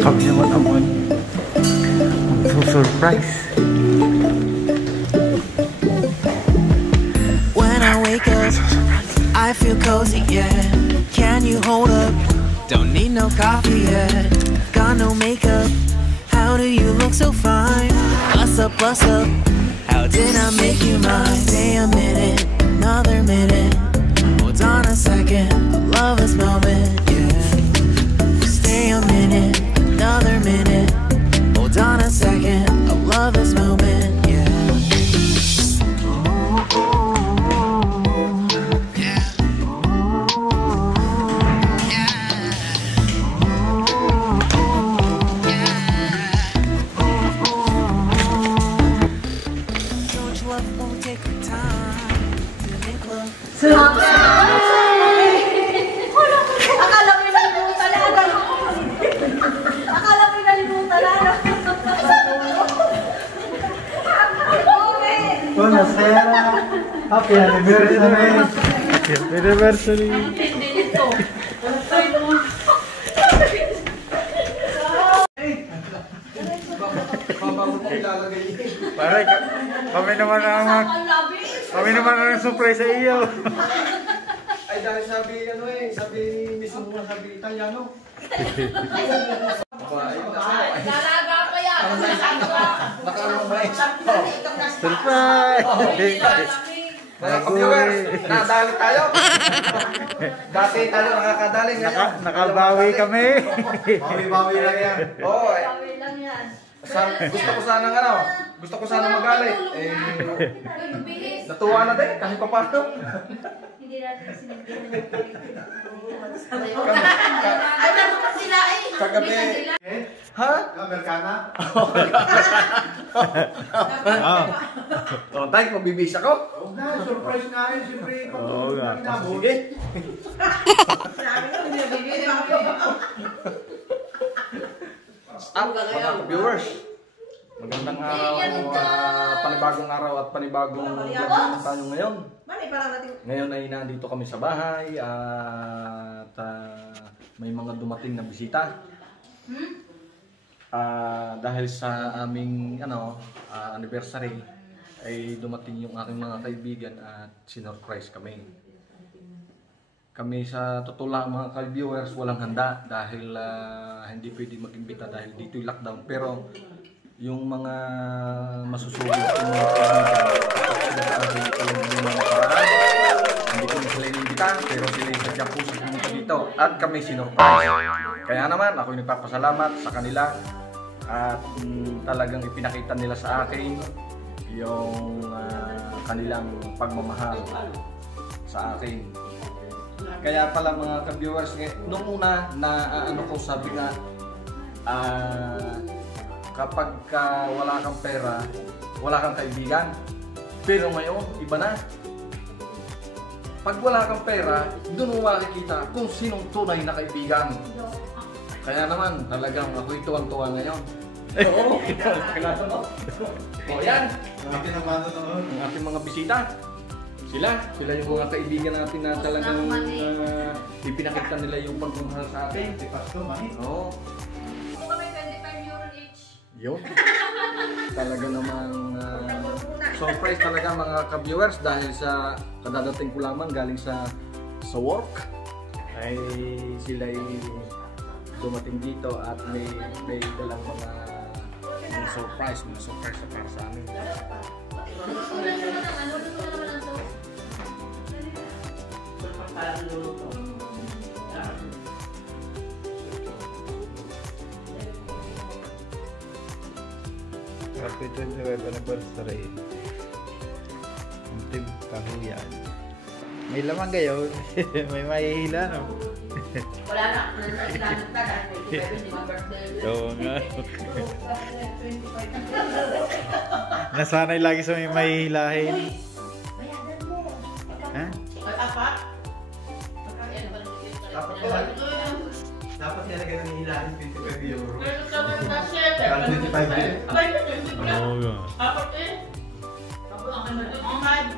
Kami naman naman surprise. When I wake up, I feel cozy, yeah. Can you hold up? Don't need no coffee yet. Got no makeup. How do you look so fine? What's up, what's up? How did I make you mine? Stay a minute, another minute. Hold on a second, I love this moment, yeah. Stay a minute, another minute. Hold on a second, I love this moment, yeah. Akala mo nalimutan na. Akala mo nalimutan na. Buona sera. Happy anniversary. Happy anniversary. Pare, kami naman ang surprise sa iyo. Ay dahil sabi Miss Muna, sabi Italiano. Dalaga pa yan. Surprise! Mga ka-viewers, nadali tayo. Dati tayo nakakadali ngayon. Nakabawi kami. Bawi-bawi lang yan. Oo, Bawi lang yan. gusto ko sana magalit. Natuwa na din, kahit pa paano. Hindi natin sinigyan. Kagabi. Ha? Amerikana? Oh, tayo, mabibis ako. Oo nga, surprise nga yun. Siyempre, Oo nga. sige. At mga viewers, magandang araw, panibagong araw at panibagong vlog naman tayo ngayon. Ngayon ay nandito kami sa bahay at may mga dumating na bisita. Dahil sa aming anniversary ay dumating yung aking mga kaibigan at sinurprise kami. Kami sa totoo lang mga ka-viewers walang handa dahil hindi pwede mag-imbita dahil dito'y lockdown. Pero yung mga masusunod yung mga hindi ko sila inimbita pero sila yung sadya puso pumunta dito at kami sinurprise. Kaya naman ako yung nagpapasalamat sa kanila at talagang ipinakita nila sa akin yung kanilang pagmamahal sa akin. Kaya pala mga ka-viewers, nung una na ko sabi nga kapag wala kang pera, wala kang kaibigan. Pero ngayon, iba na. Pag wala kang pera, doon mo makikita kung sinong tunay na kaibigan. Kaya naman, talagang ako'y tuwang-tuwa ngayon. Oo, o yan, ang ating mga bisita. Sila yung mga kaibigan natin na talagang ipinakita nila yung pagmamahal sa atin. Si Pasto, Mahi. Oo. Kung kami 25 euro each. Yun. Talaga namang surprise talaga mga ka-viewers dahil sa kadadating ko lamang galing sa work ay sila dumating dito at may dalang mga surprise na para sa amin. Happy 25 anniversary. Ang team kahuyan. May laman kayo. May mahihila, no? Wala na. Hindi mo birthday. Oo nga. Nasanay lagi sa may mahihilahin. Bayadan mo. Ha? Ay, apat? Dapat yan na hilahin 25 euro. Pero sabi na 7. 25 din. Abay, 25 na. Oo nga. Apat eh. Tapos ang kanal.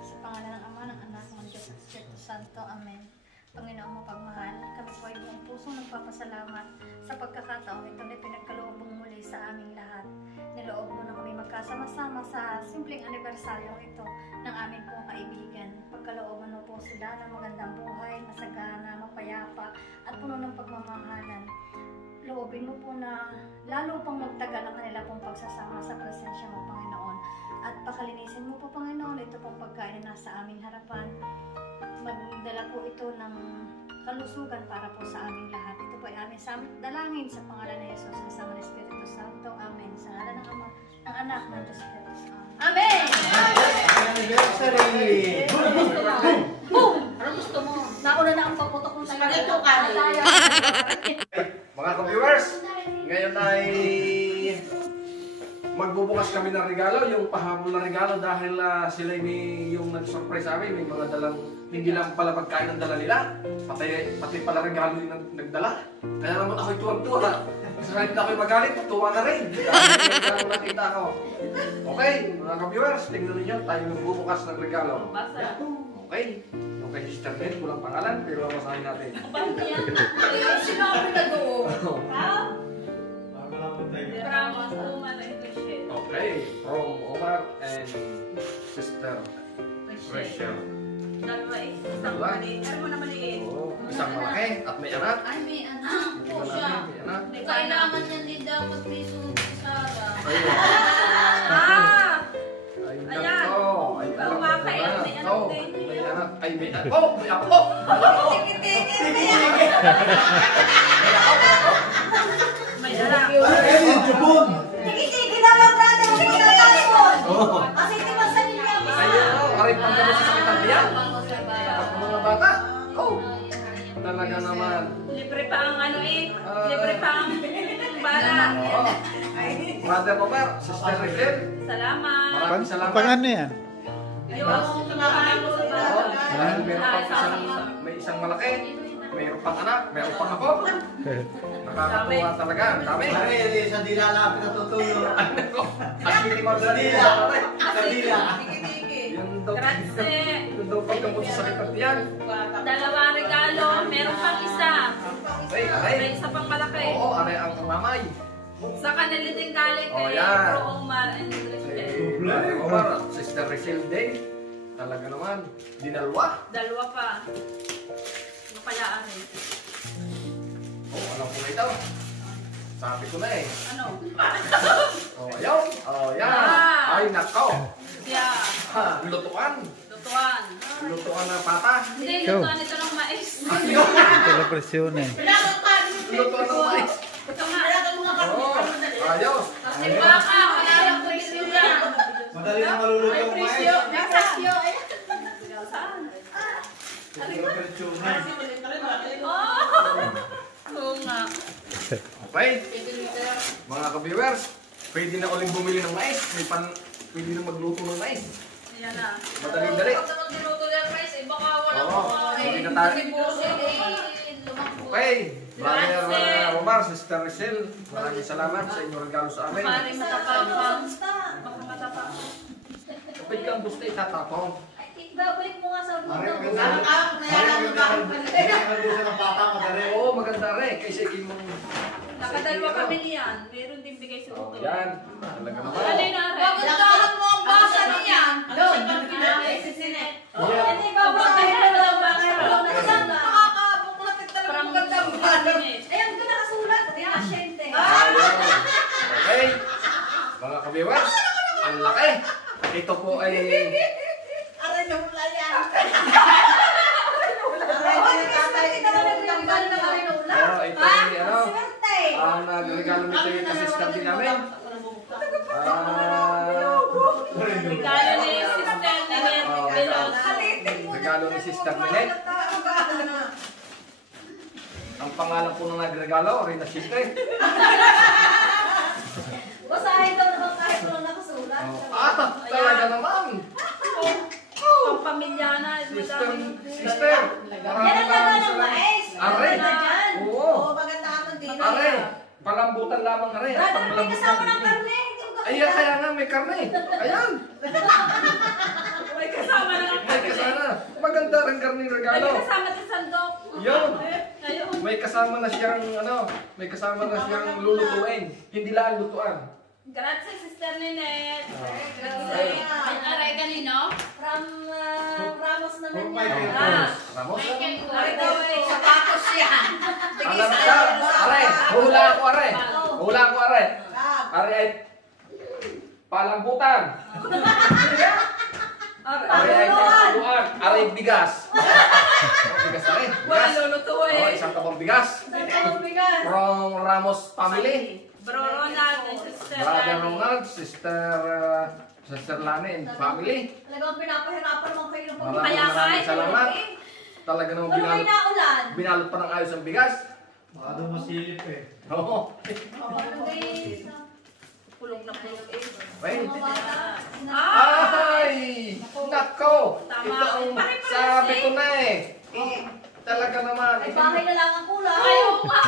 Sa pangalan ng Ama, ng Anak, ng Diyos at Espiritu Santo. Amen. Panginoon mo pagmahal. salamat sa pagkakataon ito na pinagkaloob mo muli sa aming lahat. Niloob mo na kami magkasama-sama sa simpleng anibersaryo ito ng aming pong kaibigan. Pagkalooban mo po sila ng magandang buhay, masagana, mapayapa at puno ng pagmamahalan. Loobin mo po na lalo pang magtagal ang kanila pong pagsasama sa presensya mo, Panginoon. At pakalinisin mo po, Panginoon, ito pong pagkain na nasa aming harapan. Magdala po ito ng kalusugan para po sa aming lahat. Ito po ay aming dalangin sa pangalan ni Jesus, kasama ng Espiritu Santo. Amen. Sa ngalan ng Ama, ng Anak, ng Espiritu Santo. Amen! Anniversary! Boom! Anong gusto mo? Nauna na ang pagputok ng tayo. Mga ka-viewers, ngayon ay magbubukas kami ng regalo, yung pahabol na regalo dahil sila yung nag-surprise sa amin, may mga dalang, hindi lang pala pagkain ang dala nila, pati pala regalo yung nagdala. Kaya naman ako'y tuwag-tuwa. Sa kahit ako'y magalit, tuwa na rin. Dahil yung nakita ko. Okay, mga ka-viewers, tingnan ninyo, tayo magbubukas ng regalo. Okay, yung kay Sister Ben, walang pangalan, pero masahin natin. Sinabi na doon. Okay, from Omar and Sister Rachel. Dalawa eh. Isang maliit. Ano mo na maliit? Oo, isang malaki at may anak. Ay, may anak. Tingnan natin, may anak. Kailangan niya din dapat may sunog si Sarah. Ayun. Ah! Ayun Ayan. lang to. Ayun lang. Kumakaya, may anak Oh, din. may anak. Ay, may anak. Oh, may ako. Tikitigil na yan. May anak. Tigil-tigil naman, brother. Huwag mo na talikod. Kasi di ba sa niya? Ayun, aray pang gamot sa sakit ang tiyan. At mga bata. Oh, talaga naman. Libre pa ang ano eh. Libre pa ang bala. Oo. Brother Omar, Sister Rachel. Salamat. Maraming salamat. Pang ano yan? Yung kumakain mo sa bala. Oo, dahil meron pang may isang malaki, mayroon pang anak, mayroon pang ako. Nakakatuwa talaga, ang dami. Sa dila lang pinatutulog. At hindi Dila. Sa dila. Yun daw, Grazie. yun daw pagkamot sa sakit ng tiyan. Dalawang regalo. Meron pang isa. Ay, aray. May isa pang malaki. Oo, aray ang mamay. Sa kanila din galing Oh, kay yan. Bro Omar and Rachel. Brother Omar, Sister Rachel din. Talaga naman, dinalwa. Dalawa pa. Napalaan rin. Oh, alam ko na ito. Sabi ko na eh. Ano? Oh, ayun. Oh, yan. Ah. Ay, nako. Yeah. Ha, lutuan. Tutuan. Lutuan ng pata. Hindi, Ikaw. lutuan ito ng mais. Telepresyon eh. Lutuan ng mais. Ito nga. Oh, ayos. Kasi baka, wala lang presyo yan. Madali na maluluto ang mais. Saan? Telepresyonan. Oo nga. Okay. Mga ka-viewers, pwede na uling bumili ng mais. Pwede na magluto ng mais. Ayan na. Madali-dali. Pag magluto ng rice, eh, baka wala Oo, hindi na tayo. Okay. Brother Omar, Sister Rachel, maraming salamat sa inyong regalo sa amin. Maring matapang. Baka matapang. Kapag kang gusto itatapong. Babalik mo nga sa Mari, mundo. maganda ng bata, madali. Oo, maganda rin. Kaysa ikin mong... Nakadalwa kami niyan. Meron din bigay sa Oh, uto. yan. Talaga naman. Ano na rin? Pagkakaroon mo ang basa niyan. Doon. Hindi ba ba kayo lang ba kayo? Nakakabuklat talaga magandang buhanin eh. Ayan, doon nakasulat. Ayan, asyente. Ayan. Okay. Mga ka-viewers, ang laki. Ito po ay... Aray na wala yan. Oh, ito ay ano? Ang nagregalo nito yung kasistar din namin. Regalo ni Sister Nenet Veloz. Regalo ni Sister Nenet. Ang pangalan po ng nagregalo, Rina Sister. Basahin daw naman kahit walang nakasulat. Talaga naman. Pang-pamilya na. Sister, Yan ang laga ng mais. Are. Oo. maganda din. Are. Palambutan lamang are. Brother, may kasama ng karne. Hindi mo Ayan, kaya nga may karne. Ayan. May kasama na. May kasama. Maganda rin karne regalo. May kasama sa sandok. Yun. Ayun. May kasama. kasama na siyang ano, may kasama na siyang lulutuin. Hindi lang lutuan. Grazie, Sister Ninette. Ay. Ay, aray kanino? From Ramos naman Oh, yan. Michael. Ramos? Aray daw ay sapatos yan. Alam ka, are, hula ko are. Hula ko are. Are ay palambutan. Are ay tuluan. Are ay bigas. Bigas are. Wala Bigas. lulutuin. Isang tapong bigas. From Ramos family. Bro Ronald and Sister Brother Lani. Ronald, Sister Lani and family. Talagang pinapahirapan naman kayo ng Maraming salamat. Talaga namang Ano kayo naulan? binalot pa ng ayos ang bigas. Baka daw masilip eh. Oo. Ano guys? Pulong na pulong eh. Wait. Mga bata. Ay! Nako! Tama. Ito ang Pare-pares sabi eh. ko na eh. Talaga naman. Ay, bahay na lang ang kulang. Ayaw nga.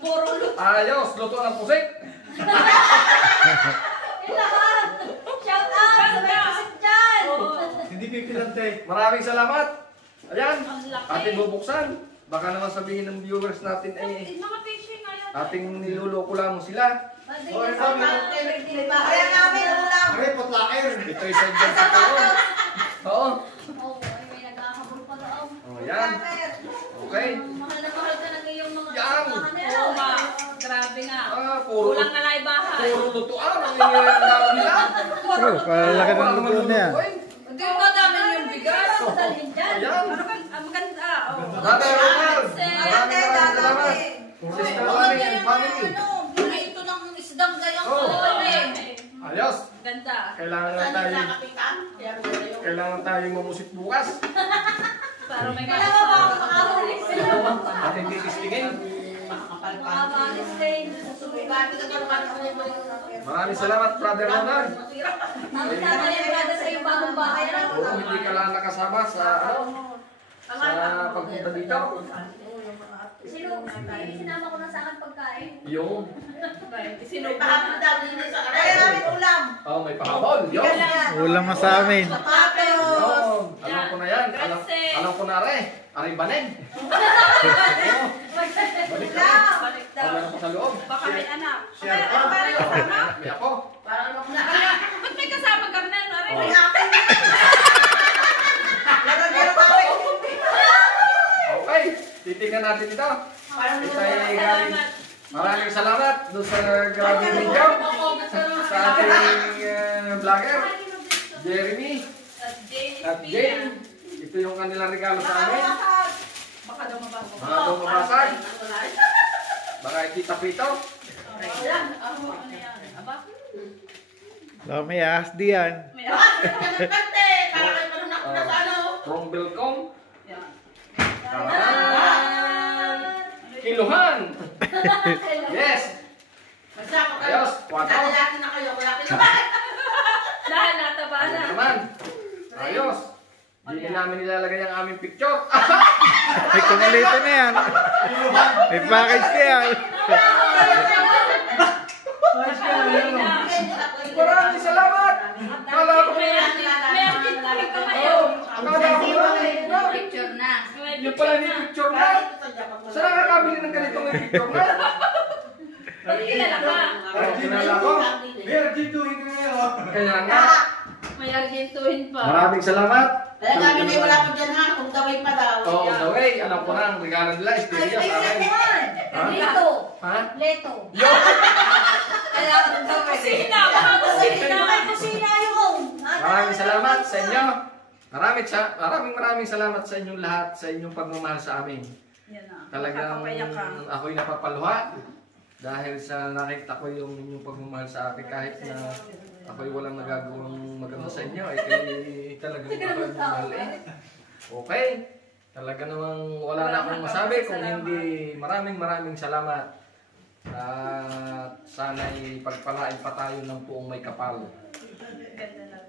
Puro luto. Ayos, luto ng pusik. Ilahan! Shout out sa may kasit dyan! Hindi pipilante. Maraming salamat. Ayan, Ang laki. ating bubuksan. Baka naman sabihin ng viewers natin eh, Mga fishing ngayon. ating niluloko lang sila. Kaya namin ulam! Are, potlaker. Ito'y sadyan sa tao. Oo. Oo, ay may nagkakabul pa daw. Oh, yan. Okay. Mahal na mahal ka ng iyong mga Yan. Oo nga. Grabe nga. Puro Kulang na lang ay bahay. puro lutuan ang inilandaw nila. Oh, palalaki ng luto na yan. Hindi ba dami yung bigas? Dalhin dyan. Ayan. Ano ba? Ang maganda. Oh. Brother Ronald, maraming salamat. Sister Lani and family. Ito ng isdang gayong Oh. kalawin. Ayos. Ganda. Kailangan tayo mamusit bukas. Para may Kailangan ba ako makahulis? Ating titistingin. Makamalis din. Maraming salamat, Brother Ronald. Ang sana yung brother sa iyong bagong bahay. Oo, hindi ka lang nakasama sa pagpunta dito. Sinama ko na sa akin pagkain. Yung, Sinubukan. oh, may pahabol. Yung, Ulam mo sa amin. yung. Alam ko na yan. Alam ko na re. Aribanen. Oo. Balik na. Balik daw. Oh, meron pa sa loob. Baka may anak. Share Ay, pa. parang kasama. May ako. Ba't may kasama ka na? Aray, Oh. may Okay, titingnan natin ito. Ito ay galing. Maraming salamat doon sa grabing video sa ating vlogger, Jeremy at Jane. Ito yung kanilang regalo sa amin. Baka daw mabasa. Mga daw mabasag. Baka ikita po ito. Baka may ahas diyan. From Belcom. Kiluhan. Yes. Ayos. 4. Dahil nataba Ayos na. naman. Ayos. Hindi namin nilalagay ang aming picture. May kumulito na yan. May package ka yan. Maraming salamat. Kala ko May argent ka ngayon. akala ko Picture na. yung pala ni picture na. Saan nakakabili ng ganitong picture na? Pag kilala ka. Oh, kinala ko. Here, dituhin ko ngayon. Kaya nga. May argentuhin pa. Maraming salamat. Kaya kami na wala pa dyan ha, kung gawin pa daw. Oo, the way. Alam ko na, ang regalo nila is Delia sa akin. Ha? Leto. Ha? Leto. Yo! Kusina. Baka kusina. Kusina yung. Maraming salamat sa inyo. Maraming salamat sa inyong lahat, sa inyong pagmamahal sa amin. Yan na. Talagang Nakakapayak ka. ako'y napapaluha dahil sa nakita ko yung inyong pagmamahal sa akin kahit na ako'y walang nagagawang maganda sa inyo ay talagang napagmamahal eh. Okay. Talaga namang wala na akong masabi kung hindi maraming salamat. At sana'y pagpalain pa tayo ng buong may kapal. Ganda lang.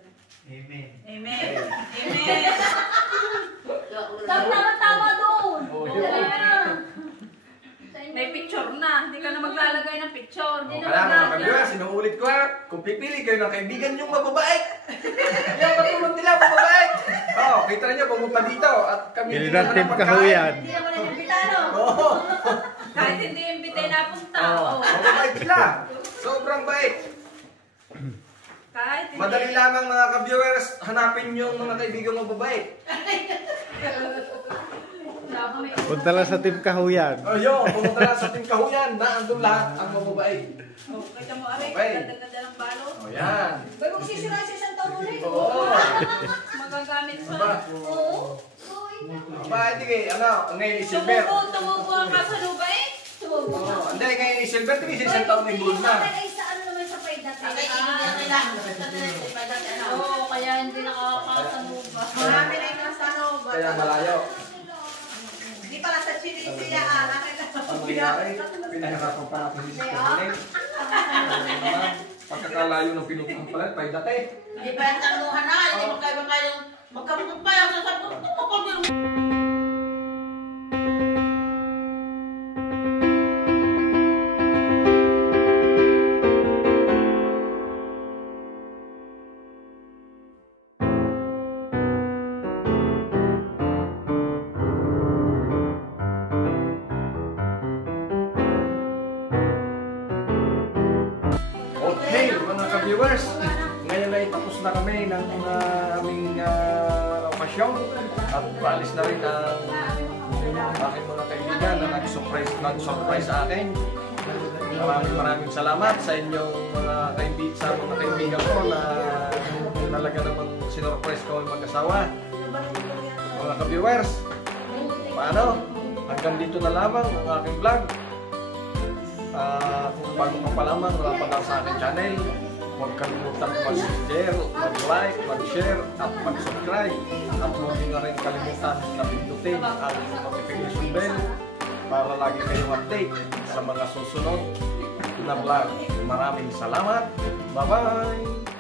Amen. Amen. Amen. Tama doon. Oh, May picture na. Hindi ka na maglalagay ng picture. Oh, kaya mga kabiwa, sinuulit ko ha, kung pipili kayo ng kaibigan yung mababait. Yung katulad nila, mababait. Oo, kita niyo pumunta dito at kami Pili ng team kahuyan. Hindi naman nagpitano. Oo. sila. Sobrang bait. Kahit hindi. Madali lamang mga ka-viewers, hanapin yung mga kaibigan mo babae. Punta lang sa Team Kahuyan. O yun, pumunta lang sa Team Kahuyan na andun lahat ang mababae. Kita mo, Aray, Okay. ganda-ganda ng balot. O yan. Bago sisira sa isang taon ulit. Oo. Magagamit sa... Aba, Oo. aba, hindi kayo, ano, ngayon ni Silver. Tumubo ang kasaluba eh. Oo, hindi, ngayon ni Silver, tingin sa isang taon may gold na. Sa ano naman sa paydat. Sakay nila. Oo, kaya hindi nakakasaluba. Marami na yung nasano. Kaya malayo. Di pala sa Chile sila. Ang nangyari, pinahirapan pa natin si Silver. Pagkakalayo ng pinutang pala, pay dati. Di pa yung tanungan na. Hindi magkaibang magkamukong pa. Okay, mga ka-viewers, ngayon ay tapos na kami ng aming okasyon at baalis na rin ang aking mga kaibigan na nag-surprise sa akin. Maraming salamat sa inyong mga kaibigan ko na talaga namang sinurprise ko ang mag-asawa. Mga ka-viewers, paano? Hanggang dito na lamang ang aking vlog. Kung bago ka pa lamang, wala pa lang sa aking channel, huwag kalimutan mag-share, mag-like, mag-share, at mag-subscribe. At huwag nyo na rin kalimutan na pindutin ang notification bell para lagi kayong update sa mga susunod na vlog. Maraming salamat. Bye-bye!